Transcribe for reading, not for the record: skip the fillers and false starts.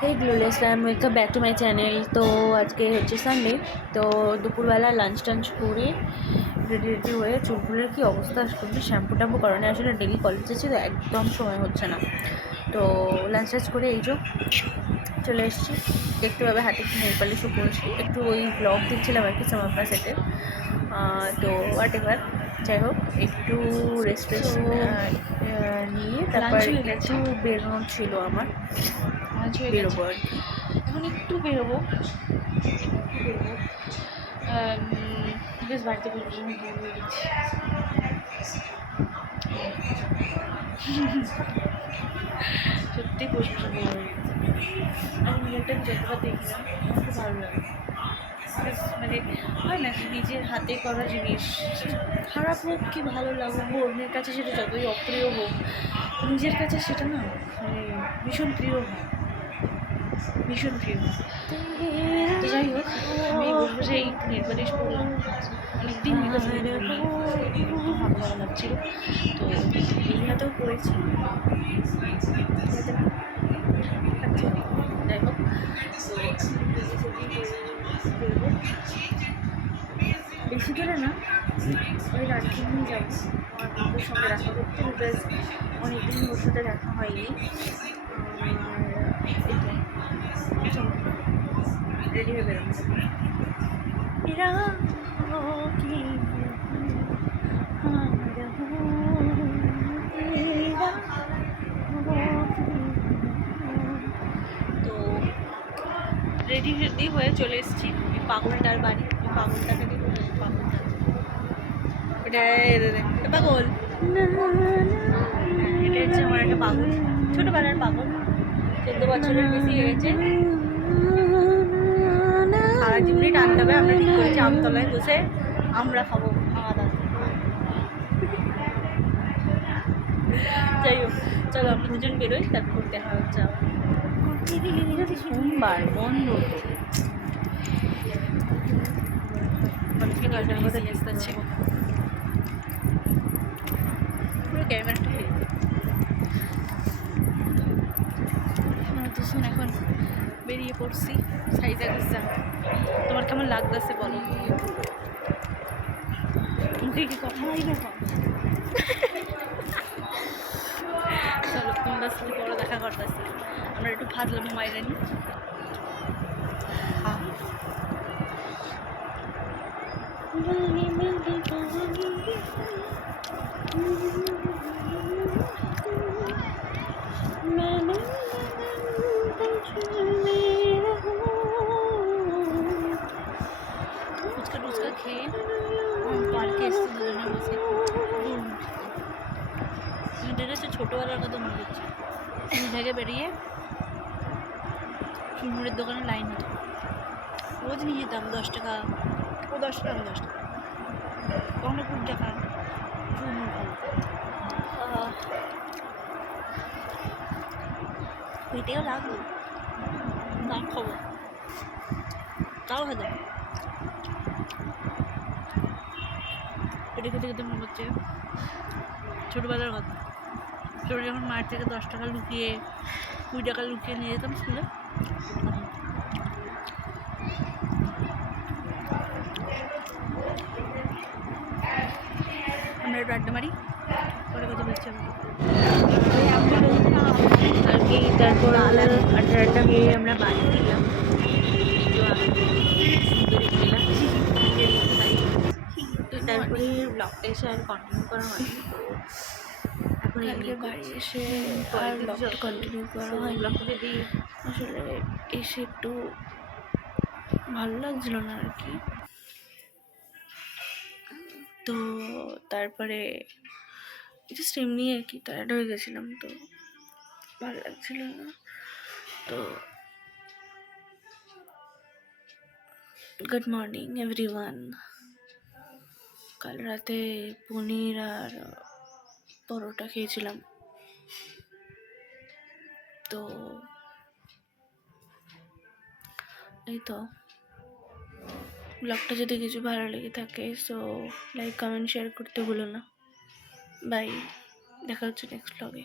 Hey glueless fam welcome back to my channel. तो आज के হচ্ছে সানডে। তো দুপুরবেলা লাঞ্চ টাঞ্চ করে রেডি হয়ে চুলগুলোর কী অবস্থা, আসলে শ্যাম্পু ট্যাম্পু করানো, আসলে ডেলি কলেজে ছিল, একদম সময় হচ্ছে না। তো লাঞ্চ টাঞ্চ করে এই যে চলে এসেছি। দেখতে পাবে হাতে একটু নেল পালিশও করেছি, একটু ওই ব্লগ দিচ্ছিলাম আর কি সামাপ্পা সেটের। তো হোয়াট এভার, যাই হোক একটু রেস্ট নিয়ে তারপর একটু বেরোনো ছিল আমার, বেরোবো আর কি। এখন একটু বেরোবো বেশ বাড়িতে বলবো আমি বোর হয়ে গেছি। সত্যি বসে বসে বোর হয়ে গেছি। আমি মেয়েটা যতবার দেখলাম আমার খুব ভালো লাগে। মানে হয় না নিজের হাতে করা জিনিস, খারাপ হোক কি ভালো লাগুক, অন্যের কাছে সেটা যতই অপ্রিয় হোক, নিজের কাছে সেটা না মানে ভীষণ প্রিয় হয়, ভীষণ প্রিয়। তো যাই হোক আমি বলবো যে একটু নেলপালিশ করলাম, অনেকদিন মেকআপ ভালো লাগছিল, তো এই হাতেও করেছি। যাই হোক বেশি দূরে না, ওই রাখি নিয়ে যাবো আমার বন্ধুর সঙ্গে দেখা করতে, বিকজ অনেকদিন ওর সাথে দেখা হয়নি। রেডি হয়ে বেরোবো। তো রেডি হয়ে চলে এসেছি পাগলটার বাড়ি। পাগলটাকে পাগলটা এটা পাগল, এটা হচ্ছে আমার একটা পাগল, ছোটোবেলার পাগল, 14 বছরের বেশি হয়েছে। সারা জীবনই টানতে হবে, আমরা ঠিক করেছি আমতলায় বসে আমরা খাবো খাওয়া দাওয়া। যাই হোক চলো আমরা দুজন বেরোই, তারপর দেখা হচ্ছে আবার। সোমবার বন্ধ পুরো ক্যামেরাটা হয়ে দুজন এখন বেরিয়ে পড়ছি সাইজা গুজা। তোমার কেমন লাগতেছে বলো? মুখে কি কথা হয় না? চলো তোমাদের সাথে পরে দেখা করতেছি, আমরা একটু ফাজলামি মাইরা নি। ফুচকা টুচকা খেয়ে পার্কে এসেছি দুজনে বসে। মেয়েদের হচ্ছে ছোটোবেলার কথা মনে হচ্ছে, স্কুল থেকে বেরিয়ে চুরমুড়ের দোকানে লাইন হতো, রোজ নিয়ে যেতাম 10 টাকা, ও 10 টাকা আমি 10 টাকা, কখনো 20 টাকা চুরমুড় খাবো। পেটেও লাগলো, দাম খাবো তাও হয়ে যাবে। পেটে খেতে খেতে মনে হচ্ছে ছোটোবেলার কথা, ছোটো যখন মায়ের থেকে 10 টাকা লুকিয়ে 20 টাকা লুকিয়ে নিয়ে যেতাম স্কুলে। আমরা একটু আড্ডা মারি, পরে কথা বলছি আর কি। তারপর আড্ডা গিয়ে আমরা বাড়ি দিলাম, তারপরে ব্লগটা এসে আর কন্টিনিউ করা হয়নি। তো এখন কালকে বাড়ি এসে আর ব্লগটা কন্টিনিউ করা হয়। ব্লগটা যদি আসলে এসে একটু ভালো লাগছিল না আর কি, তো তারপরে জাস্ট এমনি আর কি টায়ার্ড হয়ে গেছিলাম, তো ভালো লাগছিল না। তো গুড মর্নিং এভরিওয়ান। কাল রাতে পনির আর পরোটা খেয়েছিলাম, তো এই তো ব্লগটা যদি কিছু ভালো লেগে থাকে সো লাইক কমেন্ট শেয়ার করতে ভুলো না। বাই, দেখা হচ্ছে নেক্সট ব্লগে।